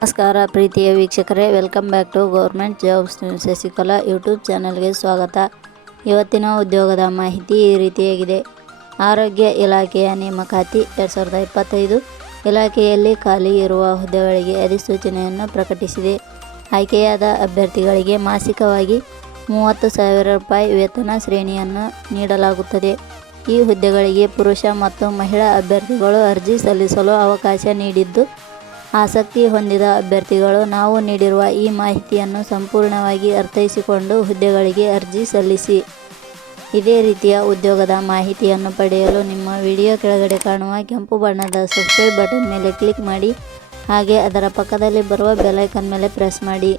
ನಮಸ್ಕಾರ ಪ್ರೀತಿಯ ವೀಕ್ಷಕರೇ welcome back to government jobs Shashikala YouTube ಚಾನಲ್ಗೆ ಸ್ವಾಗತ. ಇವತ್ತಿನ ಉದ್ಯೋಗದ ಮಾಹಿತಿ ಈ ರೀತಿಯಾಗಿದೆ. ಆರೋಗ್ಯ ಇಲಾಖೆಯ ನೇಮಕಾತಿ ಎರಡು ಸಾವಿರದ ಇಪ್ಪತ್ತೈದು ಇಲಾಖೆಯಲ್ಲಿ ಖಾಲಿ ಇರುವ ಹುದ್ದೆಗಳಿಗೆ ಅಧಿಸೂಚನೆಯನ್ನು ಪ್ರಕಟಿಸಿದೆ. ಆಯ್ಕೆಯಾದ ಅಭ್ಯರ್ಥಿಗಳಿಗೆ ಮಾಸಿಕವಾಗಿ ಮೂವತ್ತು ಸಾವಿರ ರೂಪಾಯಿ ವೇತನ ಶ್ರೇಣಿಯನ್ನು ನೀಡಲಾಗುತ್ತದೆ. ಈ ಹುದ್ದೆಗಳಿಗೆ ಪುರುಷ ಮತ್ತು ಮಹಿಳಾ ಅಭ್ಯರ್ಥಿಗಳು ಅರ್ಜಿ ಸಲ್ಲಿಸಲು ಅವಕಾಶ ನೀಡಿದ್ದು ಆಸಕ್ತಿ ಹೊಂದಿದ ಅಭ್ಯರ್ಥಿಗಳು ನಾವು ನೀಡಿರುವ ಈ ಮಾಹಿತಿಯನ್ನು ಸಂಪೂರ್ಣವಾಗಿ ಅರ್ಥೈಸಿಕೊಂಡು ಹುದ್ದೆಗಳಿಗೆ ಅರ್ಜಿ ಸಲ್ಲಿಸಿ. ಇದೇ ರೀತಿಯ ಉದ್ಯೋಗದ ಮಾಹಿತಿಯನ್ನು ಪಡೆಯಲು ನಿಮ್ಮ ವಿಡಿಯೋ ಕೆಳಗಡೆ ಕಾಣುವ ಕೆಂಪು ಬಣ್ಣದ ಸಬ್ಸ್ಕ್ರೈಬ್ ಬಟನ್ ಮೇಲೆ ಕ್ಲಿಕ್ ಮಾಡಿ, ಹಾಗೆ ಅದರ ಪಕ್ಕದಲ್ಲಿ ಬರುವ ಬೆಲೈಕನ್ ಮೇಲೆ ಪ್ರೆಸ್ ಮಾಡಿ.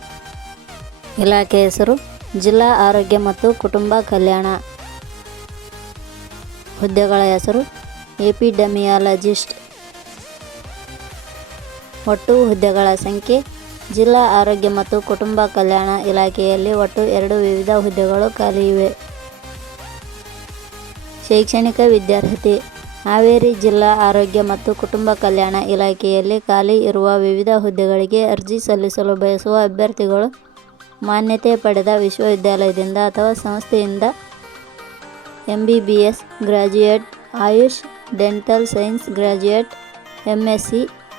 ಇಲಾಖೆ ಹೆಸರು, ಜಿಲ್ಲಾ ಆರೋಗ್ಯ ಮತ್ತು ಕುಟುಂಬ ಕಲ್ಯಾಣ. ಹುದ್ದೆಗಳ ಹೆಸರು, ಎಪಿಡೆಮಿಯಾಲಜಿಸ್ಟ್ ಒಟ್ಟು ಹುದ್ದೆಗಳ ಸಂಖ್ಯೆ, ಜಿಲ್ಲಾ ಆರೋಗ್ಯ ಮತ್ತು ಕುಟುಂಬ ಕಲ್ಯಾಣ ಇಲಾಖೆಯಲ್ಲಿ ಒಟ್ಟು ಎರಡು ವಿವಿಧ ಹುದ್ದೆಗಳು ಖಾಲಿ ಇವೆ ಶೈಕ್ಷಣಿಕ ವಿದ್ಯಾರ್ಹತೆ ಹಾವೇರಿ ಜಿಲ್ಲಾ ಆರೋಗ್ಯ ಮತ್ತು ಕುಟುಂಬ ಕಲ್ಯಾಣ ಇಲಾಖೆಯಲ್ಲಿ ಖಾಲಿ ಇರುವ ವಿವಿಧ ಹುದ್ದೆಗಳಿಗೆ ಅರ್ಜಿ ಸಲ್ಲಿಸಲು ಬಯಸುವ ಅಭ್ಯರ್ಥಿಗಳು ಮಾನ್ಯತೆ ಪಡೆದ ವಿಶ್ವವಿದ್ಯಾಲಯದಿಂದ ಅಥವಾ ಸಂಸ್ಥೆಯಿಂದ M B B S graduate AYUSH, dental science graduate M S C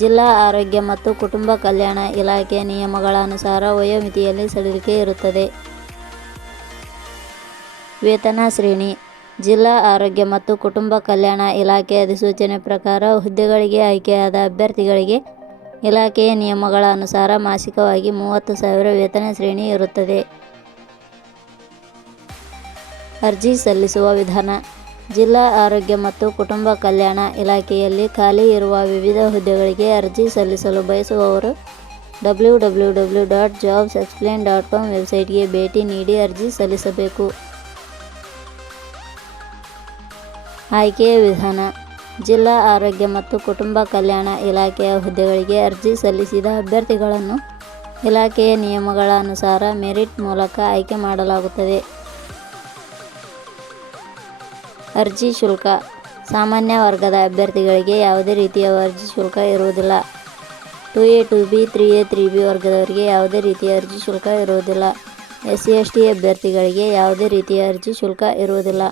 ಜಿಲ್ಲಾ ಆರೋಗ್ಯ ಮತ್ತು ಕುಟುಂಬ ಕಲ್ಯಾಣ ಇಲಾಖೆಯ ನಿಯಮಗಳ ಅನುಸಾರ ವಯೋಮಿತಿಯಲ್ಲಿ ಸಡಿಲಿಕೆ ಇರುತ್ತದೆ. ವೇತನ ಶ್ರೇಣಿ, ಜಿಲ್ಲಾ ಆರೋಗ್ಯ ಮತ್ತು ಕುಟುಂಬ ಕಲ್ಯಾಣ ಇಲಾಖೆ ಅಧಿಸೂಚನೆ ಪ್ರಕಾರ ಹುದ್ದೆಗಳಿಗೆ ಆಯ್ಕೆಯಾದ ಅಭ್ಯರ್ಥಿಗಳಿಗೆ ಇಲಾಖೆಯ ನಿಯಮಗಳ ಅನುಸಾರ ಮಾಸಿಕವಾಗಿ ಮೂವತ್ತು ಸಾವಿರ ವೇತನ ಶ್ರೇಣಿ ಇರುತ್ತದೆ. ಅರ್ಜಿ ಸಲ್ಲಿಸುವ ವಿಧಾನ ಜಿಲ್ಲಾ ಆರೋಗ್ಯ ಮತ್ತು ಕುಟುಂಬ ಕಲ್ಯಾಣ ಇಲಾಖೆಯಲ್ಲಿ ಖಾಲಿ ಇರುವ ವಿವಿಧ ಹುದ್ದೆಗಳಿಗೆ ಅರ್ಜಿ ಸಲ್ಲಿಸಲು ಬಯಸುವವರು W W W dot jobs explain dot com ವೆಬ್ಸೈಟ್ಗೆ ಭೇಟಿ ನೀಡಿ ಅರ್ಜಿ ಸಲ್ಲಿಸಬೇಕು. ಆಯ್ಕೆಯ ವಿಧಾನ, ಜಿಲ್ಲಾ ಆರೋಗ್ಯ ಮತ್ತು ಕುಟುಂಬ ಕಲ್ಯಾಣ ಇಲಾಖೆಯ ಹುದ್ದೆಗಳಿಗೆ ಅರ್ಜಿ ಸಲ್ಲಿಸಿದ ಅಭ್ಯರ್ಥಿಗಳನ್ನು ಇಲಾಖೆಯ ನಿಯಮಗಳ ಅನುಸಾರ ಮೆರಿಟ್ ಮೂಲಕ ಆಯ್ಕೆ ಮಾಡಲಾಗುತ್ತದೆ. ಅರ್ಜಿ ಶುಲ್ಕ. ಸಾಮಾನ್ಯ ವರ್ಗದ ಅಭ್ಯರ್ಥಿಗಳಿಗೆ ಯಾವುದೇ ರೀತಿಯ ಅರ್ಜಿ ಶುಲ್ಕ ಇರುವುದಿಲ್ಲ. Two A two B three A three B ವರ್ಗದವರಿಗೆ ಯಾವುದೇ ರೀತಿಯ ಅರ್ಜಿ ಶುಲ್ಕ ಇರುವುದಿಲ್ಲ. ಎಸ್ ಸಿ ಎಸ್ ಟಿ ಅಭ್ಯರ್ಥಿಗಳಿಗೆ ಯಾವುದೇ ರೀತಿಯ ಅರ್ಜಿ ಶುಲ್ಕ ಇರುವುದಿಲ್ಲ.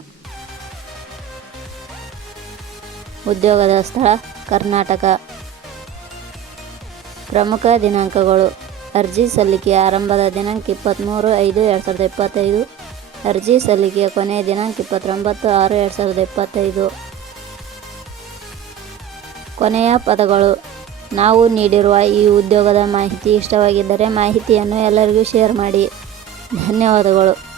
ಉದ್ಯೋಗದ ಸ್ಥಳ, ಕರ್ನಾಟಕ. ಪ್ರಮುಖ ದಿನಾಂಕಗಳು. ಅರ್ಜಿ ಸಲ್ಲಿಕೆಯ ಆರಂಭದ ದಿನಾಂಕ ಇಪ್ಪತ್ತ್ಮೂರು ಐದು, ಎರಡು ಸಾವಿರದ ಇಪ್ಪತ್ತೈದು. ಅರ್ಜಿ ಸಲ್ಲಿಕೆಯ ಕೊನೆಯ ದಿನಾಂಕ ಇಪ್ಪತ್ತೊಂಬತ್ತು ಆರು ಎರಡು ಸಾವಿರದ ಇಪ್ಪತ್ತೈದು. ಕೊನೆಯ ಪದಗಳು. ನಾವು ನೀಡಿರುವ ಈ ಉದ್ಯೋಗದ ಮಾಹಿತಿ ಇಷ್ಟವಾಗಿದ್ದರೆ ಮಾಹಿತಿಯನ್ನು ಎಲ್ಲರಿಗೂ ಶೇರ್ ಮಾಡಿ. ಧನ್ಯವಾದಗಳು.